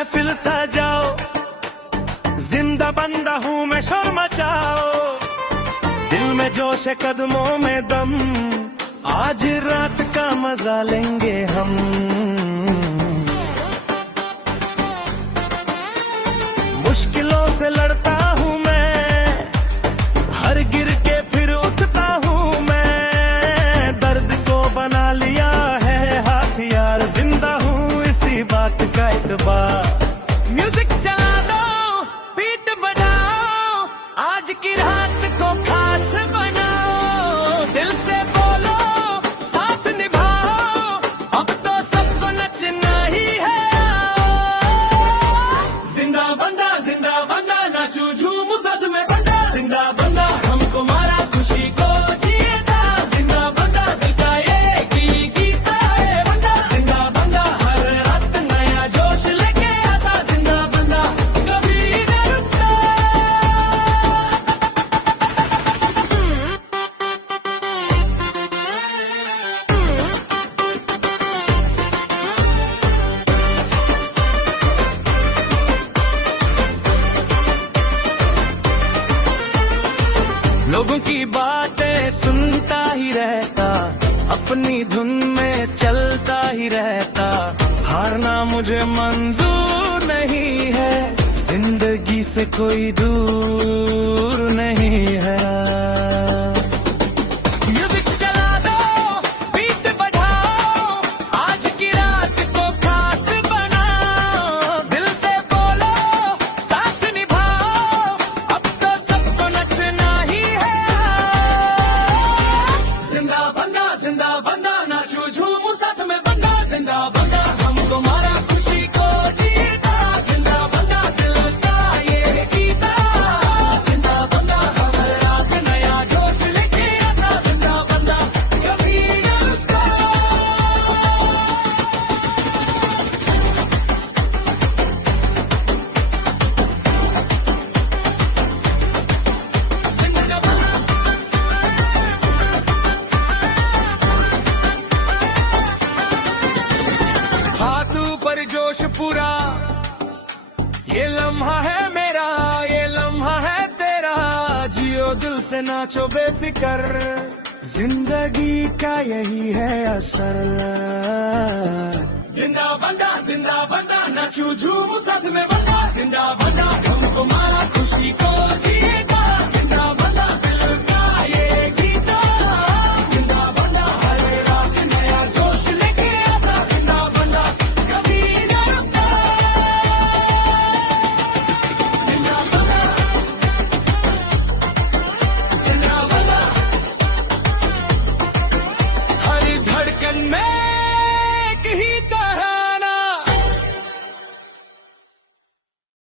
महफिल सजाओ, जिंदा बंदा हूँ मैं, शोर मचाओ। दिल में जोश है, कदमों में दम, आज रात का मजा लेंगे हम। मुश्किलों से लड़ता हूँ मैं, हर गिर के फिर उठता हूँ मैं। दर्द को बना लिया है हथियार, जिंदा हूँ इसी बात का इत्बार। म्यूजिक चला दो, बीट बजाओ, आज की रात को खास बनाओ। दिल से बोलो, साथ निभाओ, अब तो सबको नचना ही है। जिंदा बंदा नाचू झूमू साथ में बंदा। जिंदा बंदा हमको मारा, खुशी को जीता। जिंदा बंदा दिल का ये गीता है बंदा। जिंदा बंदा हर रात नया जोश लेके आता। जिंदा बंदा कभी न रुकता। लोगों की बातें सुनता ही रहता, अपनी धुन में चलता ही रहता। हारना मुझे मंजूर नहीं है, जिंदगी से कोई दूर नहीं है। म्यूजिक चला दो, बीट बढ़ाओ, आज की रात को खास बनाओ। दिल से बोलो, साथ निभाओ, अब तो सबको नचना ही है। जिंदा बंदा नाचू झूमू साथ में बंदा। जिंदा बंदा हमको मारा, खुशी को जीता। जिंदा बंदा दिल का ये गीता। जिंदा बंदा हर रात नया जोश लेके आता। जिंदा बंदा कभी न रुकता। जिंदा बंदा हाथ ऊपर जोश पूरा, ये लम्हा है मेरा, ये लम्हा है तेरा। जियो दिल से नाचो बेफिकर, जिंदगी का यही है असर। जिंदा बंदा नाचू झूमू साथ में बंदा। जिंदा